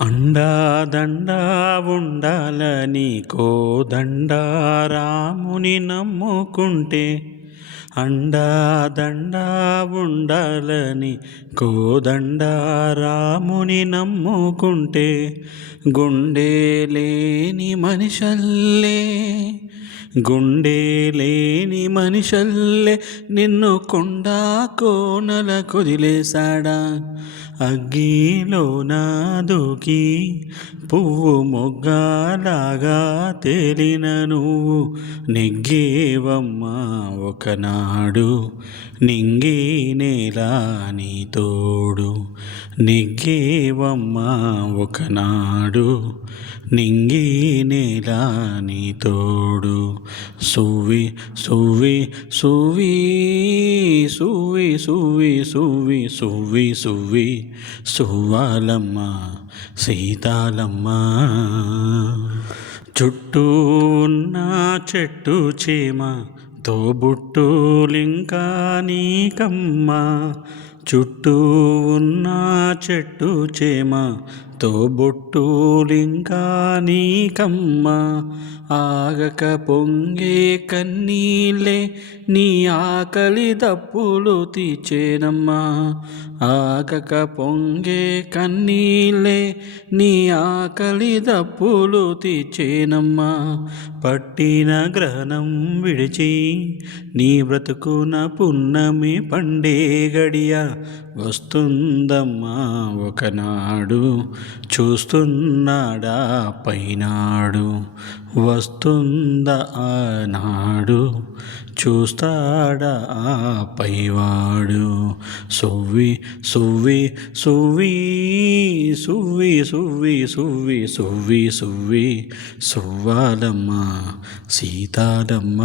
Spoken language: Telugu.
అండాదండా ఉండాలని కోదండా రాముని నమ్ముకుంటే అండాదండా ఉండాలని కోదండా రాముని నమ్ముకుంటే గుండె లేని మనిషల్లే గుండె లేని మనిషల్లే నిన్ను కొండా కోనల కొదిలేశాడా అగ్గిలోన దూకి పువ్వు మొగ్గలాగా తేలిన నువ్వు నెగ్గేవమ్మా ఒకనాడు నింగి నేల నీ తోడు నెగ్గేవమ్మా ఒకనాడు నింగి నేల నీ తోడు సువ్వి సువ్వి సువ్వి సువ్వి సువ్వి సువ్వి సువ్వి సువ్వి సువ్వాలమ్మ సీతాలమ్మ చుట్టూ ఉన్న చెట్టు చీమ తోబుట్టులింకా నీకమ్మ చుట్టూ ఉన్న చెట్టు చేమ తోబుట్టులింకా నీకమ్మ ఆగక పొంగే కన్నీళ్ళే నీ ఆకలి దప్పులు తీర్చేనమ్మా ఆగక పొంగే కన్నీళ్ళే నీ ఆకలి దప్పులు తీర్చేనమ్మా పట్టిన గ్రహణం విడిచి నీ బ్రతుకున పున్నమి పండే గడియ వస్తుందమ్మా ఒకనాడు చూస్తున్నాడా పైనాడు వస్తుందా ఆనాడు చూస్తాడా ఆ పైవాడు సువ్వి సువ్వి సువ్వి సువ్వి సువ్వి సువ్వి సువ్వి సువ్వి సువ్వాలమ్మ సీతాలమ్మ.